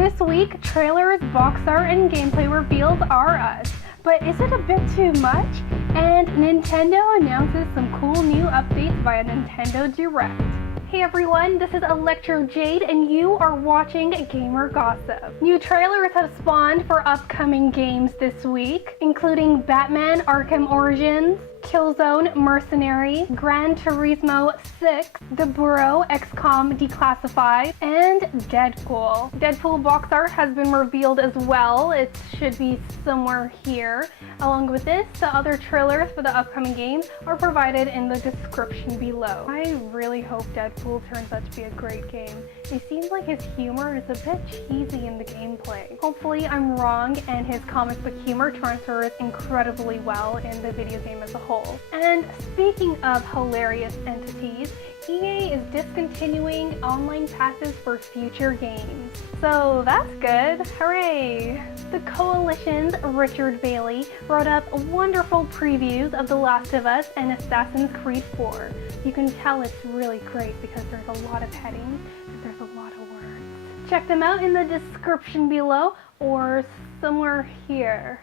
This week, trailers, box art, and gameplay reveals are us. But is it a bit too much? And Nintendo announces some cool new updates via Nintendo Direct. Hey everyone, this is Electro Jade and you are watching Gamer Gossip. New trailers have spawned for upcoming games this week, including Batman Arkham Origins, Killzone Mercenary, Gran Turismo 6, The Burrow XCOM Declassified, and Deadpool. Deadpool box art has been revealed as well. It should be somewhere here. Along with this, the other trailers for the upcoming game are provided in the description below. I really hope Deadpool turns out to be a great game. It seems like his humor is a bit cheesy in the gameplay. Hopefully I'm wrong and his comic book humor transfers incredibly well in the video game as a whole. And speaking of hilarious entities, EA is discontinuing online passes for future games. So that's good, hooray! The Coalition's Richard Bailey wrote up wonderful previews of The Last of Us and Assassin's Creed 4. You can tell it's really great because there's a lot of headings and there's a lot of words. Check them out in the description below or somewhere here.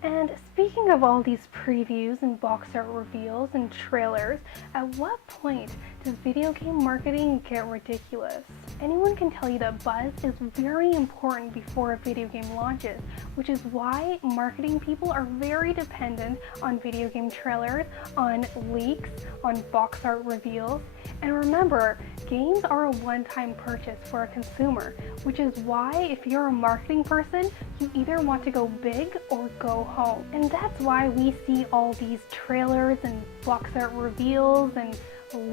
And speaking of all these previews and box art reveals and trailers, at what point does video game marketing get ridiculous? Anyone can tell you that buzz is very important before a video game launches, which is why marketing people are very dependent on video game trailers, on leaks, on box art reveals. And remember, games are a one-time purchase for a consumer, which is why if you're a marketing person, you either want to go big or go home. And that's why we see all these trailers and box art reveals and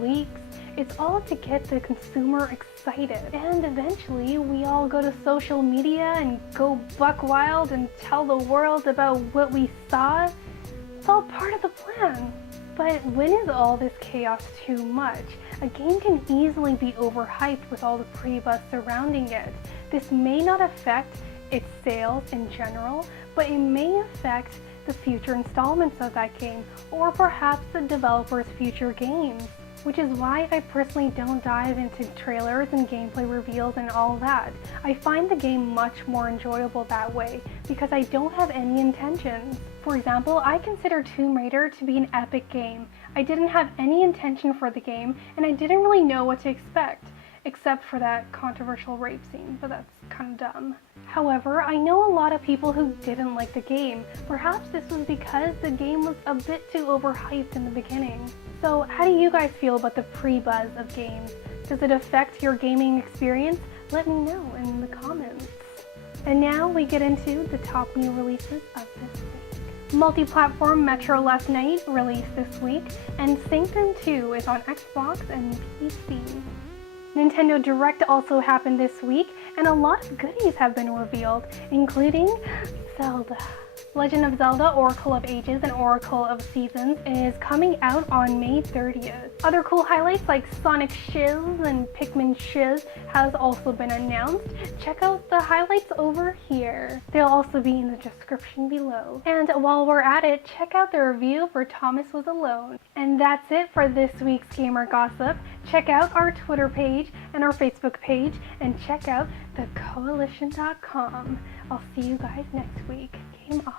leaks. It's all to get the consumer excited. And eventually we all go to social media and go buck wild and tell the world about what we saw. It's all part of the plan. But when is all this chaos too much? A game can easily be overhyped with all the pre-buzz surrounding it. This may not affect its sales in general, but it may affect the future installments of that game, or perhaps the developer's future games. Which is why I personally don't dive into trailers and gameplay reveals and all that. I find the game much more enjoyable that way because I don't have any intentions. For example, I consider Tomb Raider to be an epic game. I didn't have any intention for the game and I didn't really know what to expect, except for that controversial rape scene, but that's kind of dumb. However, I know a lot of people who didn't like the game. Perhaps this was because the game was a bit too overhyped in the beginning. So how do you guys feel about the pre-buzz of games? Does it affect your gaming experience? Let me know in the comments. And now we get into the top new releases of this week. Multi-platform Metro Last Night released this week, and Sanctum 2 is on Xbox and PC. Nintendo Direct also happened this week, and a lot of goodies have been revealed, including Zelda. Legend of Zelda Oracle of Ages and Oracle of Seasons is coming out on May 30th. Other cool highlights like Sonic Shiz and Pikmin Shiz has also been announced. Check out the highlights over here. They'll also be in the description below. And while we're at it, check out the review for Thomas Was Alone. And that's it for this week's Gamer Gossip. Check out our Twitter page and our Facebook page, and check out thecoalition.com. I'll see you guys next week. Game on.